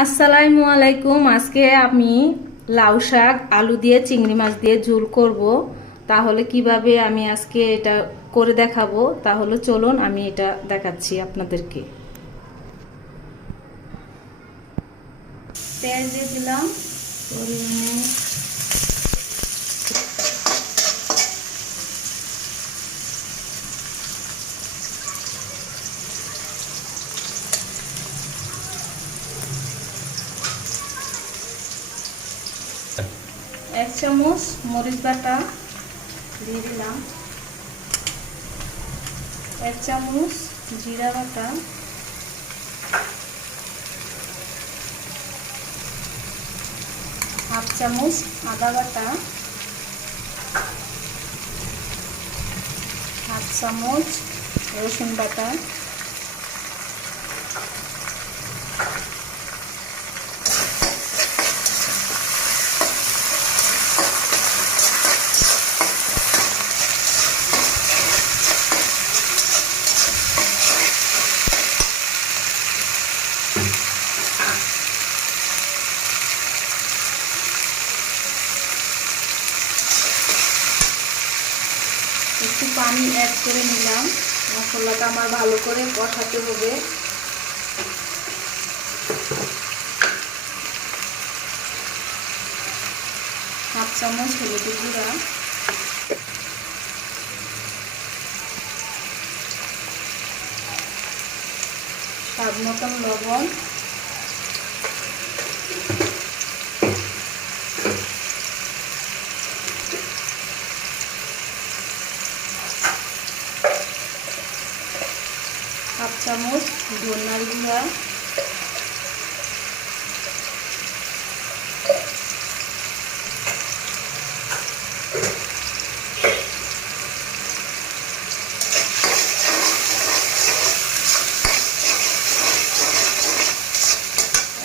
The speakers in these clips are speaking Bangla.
আসসালামু আলাইকুম। আজকে আমি লাউ শাক আলু দিয়ে চিংড়ি মাছ দিয়ে ঝোল করব। তাহলে কিভাবে আমি আজকে এটা করে দেখাবো, তাহলে চলুন আমি এটা দেখাচ্ছি আপনাদেরকে। পেঁয়াজ দিয়ে দিলাম পরিমাণে, এক চামচ মরিচ বাটা দিয়ে দিলাম, এক চামচ জিরা বাটা, হাফ চামচ আদা বাটা, হাফ চামচ রসুন বাটা, একটু পানি অ্যাড করে নিলাম। মশলাটা আমার ভালো করে কষাতে হবে। হাফ চামচ হলুদের গুঁড়া, স্বাদ মতন লবণ, হাফ চামচ ধনিয়ার গুঁড়া,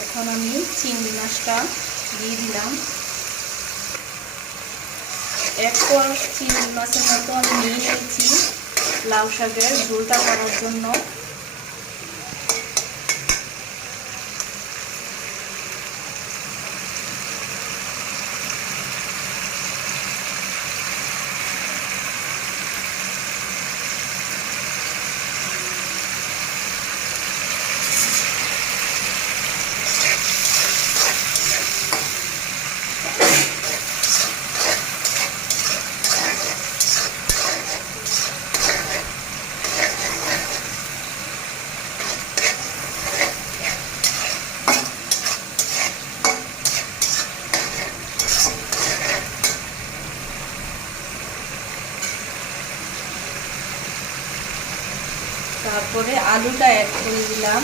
এখন আমি চিংড়ি মাছটা দিয়ে দিলাম। এক কোয়া চিংড়ি মাছের মতো আমি নিয়ে নিয়েছি লাউ শাকের ঝোলটা করার জন্য। তারপরে আলুটা অ্যাড করে দিলাম।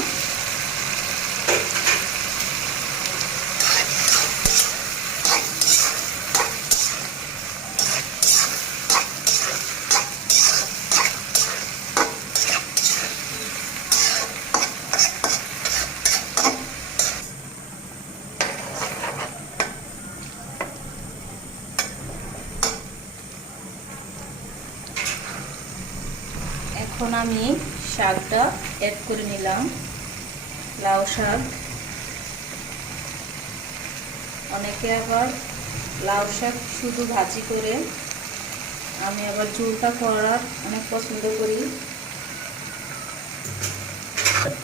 এখন আমি শাকটা অ্যাড করে নিলাম। লাউ শাক, অনেকে আবার লাউ শাক শুধু ভাজি করে, আমি আবার ঝোলটা করার অনেক পছন্দ করি।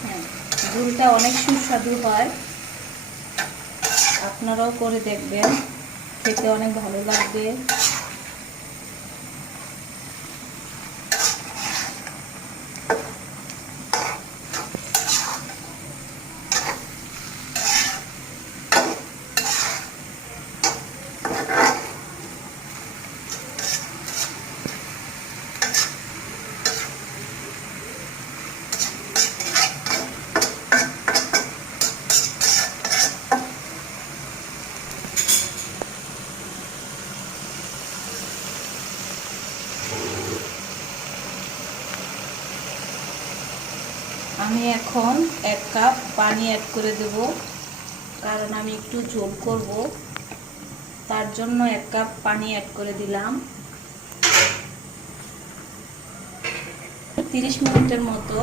হ্যাঁ, ঝোলটা অনেক সুস্বাদু হয়, আপনারাও করে দেখবেন, খেতে অনেক ভালো লাগবে। আমি এখন 1 কাপ পানি অ্যাড করে দেব, কারণ আমি একটু ঝোল করব, তার জন্য 1 কাপ পানি অ্যাড করে দিলাম। 30 মিনিটের মতো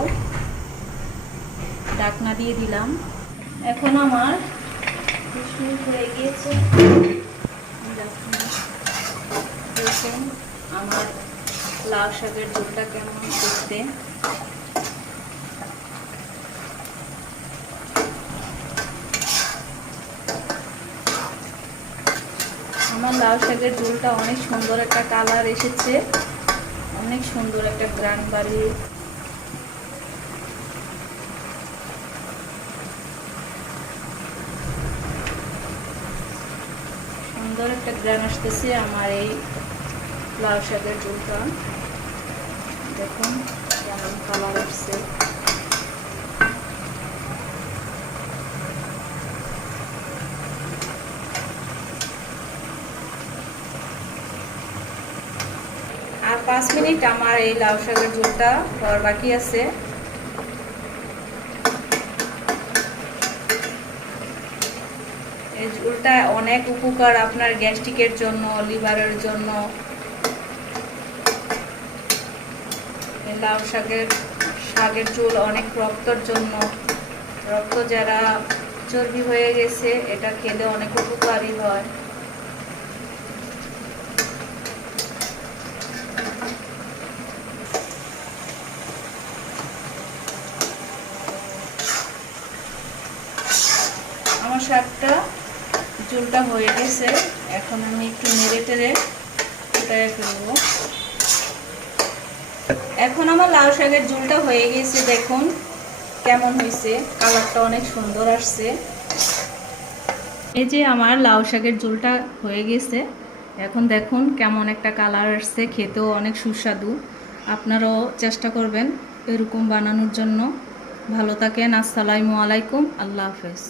ঢাকনা দিয়ে দিলাম। এখন আমার 20 মিনিট হয়ে গিয়েছে। দেখুন আমার লাউ শাকের ঝোলটা কেমন করতে। আমার লাউ শাকের ঝোলটা অনেক সুন্দর একটা কালার এসেছে, অনেক সুন্দর একটা গ্রান বাড়িয়ে। সুন্দর একটা গ্রান আসতেছে আমার এই লাউ শাকের ঝোলটা। দেখুন কেমন কালার আসছে। আর 5 মিনিট আমার এই লাউ শাকের ঝোলটা হওয়ার বাকি আছে। এই ঝোলটা অনেক উপকার আপনার গ্যাস্ট্রিকের জন্য, লিভারের জন্য। লাউ শাকের ঝোল অনেক রক্তের জন্য, রক্ত যারা চর্বি হয়ে গেছে এটা খেলে অনেক উপকারী হয়। আমার শাকটা ঝোলটা হয়ে গেছে, এখন আমি একটু নেড়ে টেড়ে ফুটায় ফেলবো। এখন আমার লাউ শাকের ঝোলটা হয়ে গেছে, দেখুন কেমন হয়েছে, কালারটা অনেক সুন্দর আসছে। এই যে আমার লাউ শাকের ঝোলটা হয়ে গেছে, এখন দেখুন কেমন একটা কালার আসছে, খেতেও অনেক সুস্বাদু। আপনারাও চেষ্টা করবেন এরকম বানানোর জন্য। ভালো থাকেন, আসসালামু আলাইকুম, আল্লাহ হাফেজ।